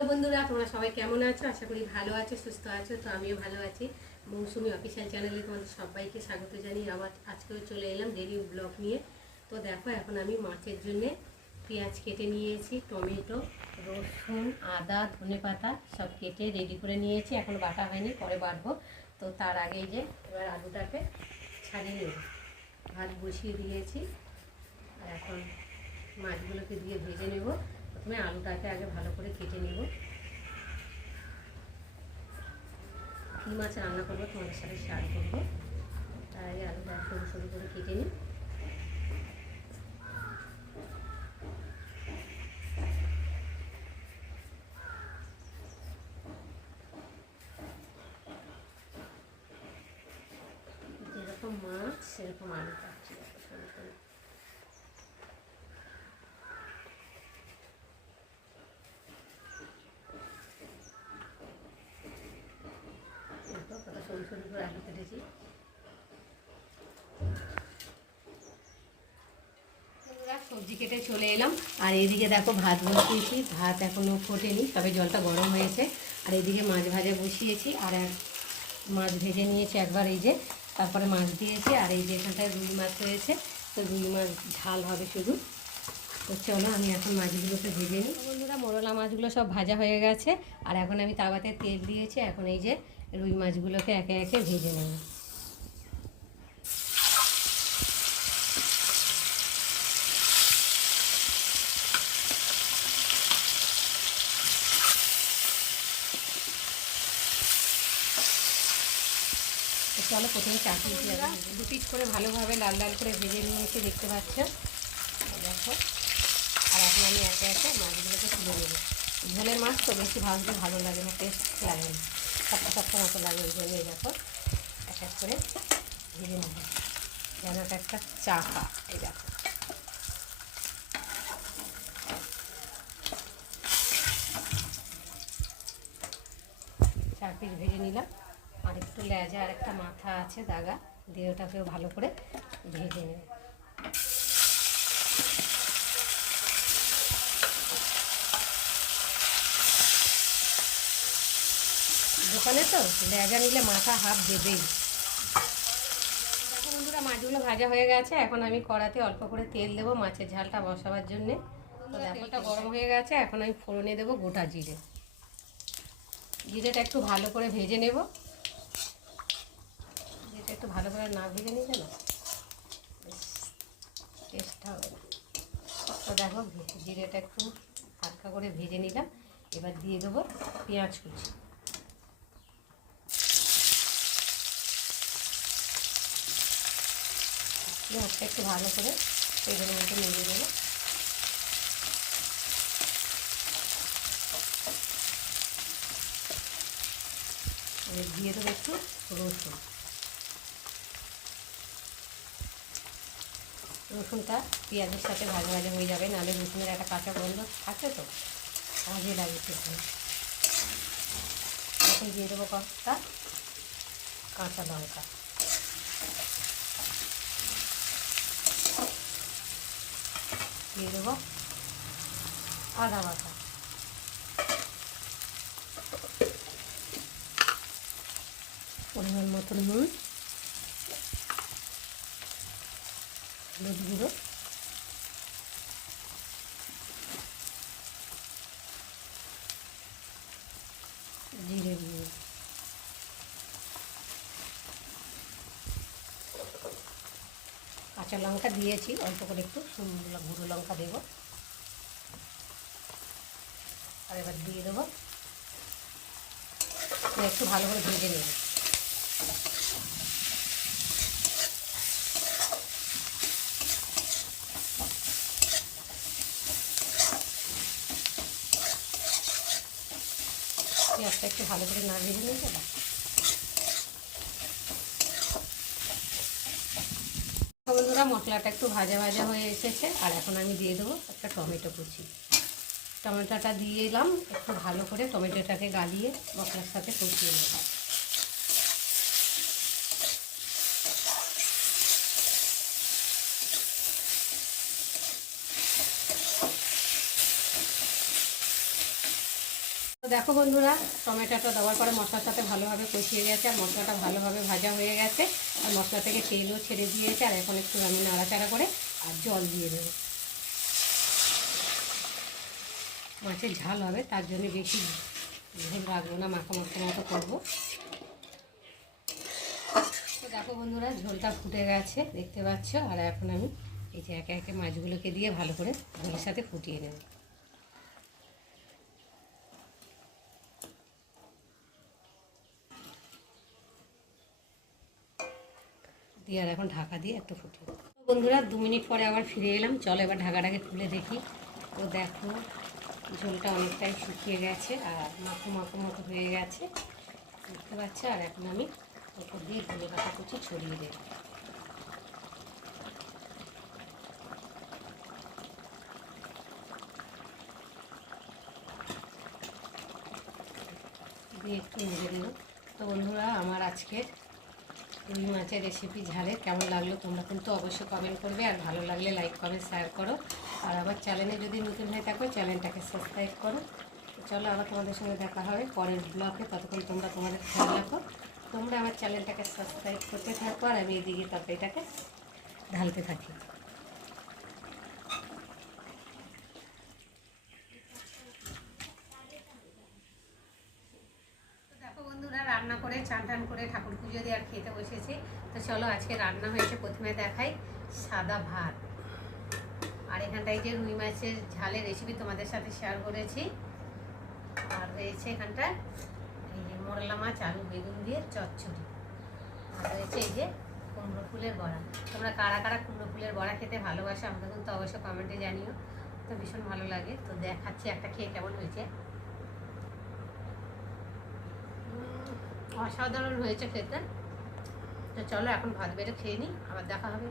বন্ধুরা, তোমরা সবাই কেমন আছো? আশা করি ভালো আছো, সুস্থ আছো। তো আমিও ভালো আছি। মৌসুমি অফিসিয়াল চ্যানেলে তোমাদের সবাইকে স্বাগত জানিয়ে আবার আজকেও চলে এলাম ডেইলি ব্লগ নিয়ে। তো দেখো, এখন আমি মাছের জন্য পেঁয়াজ কেটে নিয়েছি, টমেটো, রসুন, আদা, ধনেপাতা সব কেটে রেডি করে নিয়েছি। এখন বাটা হয়নি, পরে বাটবো। তো তার আগেই যে এবার আলুটাকে ছাড়িয়ে নেব। ভাত বসিয়ে দিয়েছি আর এখন মাছগুলোকে দিয়ে ভেজে নেব। প্রথমে আলুটাকে আগে ভালো করে কেটে নেব। কী মাছ রান্না করবো তোমাদের সাথে শেয়ার করবো। তার আগে আলুটা সরু সরু করে কেটে নিই। যেরকম মাছ সেরকম আলু কাটছি সরু সরু। কত সরু সরু করে আলু কেটেছি। সবজি কেটে চলে এলাম আর এইদিকে দেখো ভাত বসিয়েছি। ভাত এখনও ফোটেনি, তবে জলটা গরম হয়েছে। আর এইদিকে মাছ ভাজা বসিয়েছি আর মাছ ভেজে নিয়েছি একবার, এই যে তারপরে মাছ দিয়েছি। আর এই যে এখানটায় রুই মাছ রয়েছে, তো রুই মাছ ঝাল হবে শুধু। তো চলো আমি এখন মাছগুলোকে ভেজে নিই। বন্ধুরা, মোরলা মাছগুলো সব ভাজা হয়ে গেছে আর এখন আমি তাওয়াতে তেল দিয়েছি। এখন এই যে রুই মাছগুলোকে একে একে ভেজে নেব। চলো প্রথমে চাটনি দু পিস করে ভালোভাবে লাল লাল করে ভেজে নিয়েছি, দেখতে পাচ্ছ। দেখো, আর এখন আমি একে একে মাছগুলোকে তুলে নেব। ঝোলের মাছ তো বেশি ভাজতে ভালো লাগে না, টেস্ট লাগে না, সাতটা সাতটা মতো লাগে। ওই জন্য দেখো এক এক করে ভেজে নেব, যেন একটা চাকা। এই দেখো, চার পিস ভেজে নিলাম। আর একটু লেজা আর একটা মাথা আছে দাগা, দিয়ে ওটাকেও ভালো করে ভেজে নেব। দোকানে তো লেজা নিলে মাথা হাফ দেবেই। দেখো বন্ধুরা, মাছগুলো ভাজা হয়ে গেছে। এখন আমি কড়াতে অল্প করে তেল দেবো মাছের ঝালটা বসাবার জন্যে। তো তেলটা গরম হয়ে গেছে, এখন আমি ফোড়নে দেবো গোটা জিরে। জিরেটা একটু ভালো করে ভেজে নেব। জিরেটা একটু ভালো করে না ভেজে নিলে না বেশ টেস্টটা হবে না। তো দেখো, জিরেটা একটু হালকা করে ভেজে নিলাম। এবার দিয়ে দেবো পেঁয়াজ কুচি। পেঁয়াজটা একটু ভালো করে তেলের মধ্যে নেড়ে দেবো। দিয়ে দেবো একটু রসুন। রসুনটা পেঁয়াজের সাথে ভাজা ভাজা হয়ে যাবে, নাহলে রসুনের একটা কাঁচা গন্ধ থাকে, তো কাজে লাগে সেখানে। এখন দিয়ে দেবো কয়েকটা কাঁচা লঙ্কা। দিয়ে দেবো আদা বাটা। পরিমাণ মতন নুন, হলুদ গুঁড়ো, জিরে গুঁড়ো। কাঁচা লঙ্কা দিয়েছি অল্প করে, একটু গুঁড়ো লঙ্কা দেবো। আর এবার দিয়ে দেবো, একটু ভালো করে ভেজে নেব। পেঁয়াজটা একটু ভালো করে না ভেজে নিয়ে যাবে। বন্ধুরা, মশলাটা একটু ভাজা ভাজা হয়ে এসেছে আর এখন আমি দিয়ে দেবো একটা টমেটো কুচি। টমেটোটা দিয়ে এলাম, একটু ভালো করে টমেটোটাকে গালিয়ে মশলার সাথে কষিয়ে নেব। তো দেখো বন্ধুরা, টমেটোটা দেওয়ার পরে মশলার সাথে ভালোভাবে কষিয়ে গেছে, আর মশলাটা ভালোভাবে ভাজা হয়ে গেছে, আর মশলা থেকে তেলও ছেড়ে দিয়েছে। আর এখন একটু আমি নাড়াচাড়া করে আর জল দিয়ে দেবো। মাছের ঝাল হবে, তার জন্য বেশি ঝোল রাখবো না, মাখা মতো করবো। তো দেখো বন্ধুরা, ঝোলটা ফুটে গেছে দেখতে পাচ্ছ। আর এখন আমি এই যে একে একে মাছগুলোকে দিয়ে ভালো করে ঝোলের সাথে ফুটিয়ে নেব। দিয়ে আর এখন ঢাকা দিয়ে একটু ফুটিয়ে। বন্ধুরা 2 মিনিট পরে আবার ফিরে এলাম। চলো এবার ঢাকাটাকে খুলে দেখি। তো দেখো ঝোলটা অনেকটাই শুকিয়ে গেছে আর মাখো মাখো মতো হয়ে গেছে দেখতে পাচ্ছ। আর এখন আমি ওপর দিয়ে ধনে পাতা কুচি ছড়িয়ে দেব। দিয়ে একটু নেড়ে দেবো। তো বন্ধুরা, আমার আজকের রুই মাছের রেসিপি ঝালের কেমন লাগলো তোমরা কিন্তু অবশ্যই কমেন্ট করবে, আর ভালো লাগলে লাইক কমেন্ট শেয়ার করো। আর আমার চ্যানেলে যদি নতুন হয়ে থাকো চ্যানেলটাকে সাবস্ক্রাইব করো। চলো আবার তোমাদের সঙ্গে দেখা হবে পরের ব্লগে। ততক্ষণ তোমরা তোমাদের খেয়াল রাখো। তোমরা আমার চ্যানেলটাকে সাবস্ক্রাইব করতে থাকো, আর আমি এদিকে তরকারিটাকে ঢালতে থাকি। দেখো বন্ধুরা, রান্না করে চান টান করে ঠাকুর পুজো দিয়ে আর খেতে বসেছি। তো চলো আজকে রান্না হয়েছে, প্রথমে দেখাই সাদা ভাত। আর এখানটায় যে রুই মাছের ঝালের রেসিপি তোমাদের সাথে শেয়ার করেছি। আর রয়েছে এখানটা এই যে মোরলা মাছ আলু বেগুন দিয়ে চচ্চড়ি। আর রয়েছে এই যে কুমড়ো ফুলের বড়া। তোমরা কারা কারা কুমড়ো ফুলের বড়া খেতে ভালোবাসো আমাকে কিন্তু অবশ্যই কমেন্টে জানিও। তো ভীষণ ভালো লাগে। তো দেখাচ্ছি একটা খেয়ে কেমন হয়েছে। অসাধারণ হয়েছে খেতে। তো চলো এখন ভাত বেড়ে খেয়ে নিই, আবার দেখা হবে।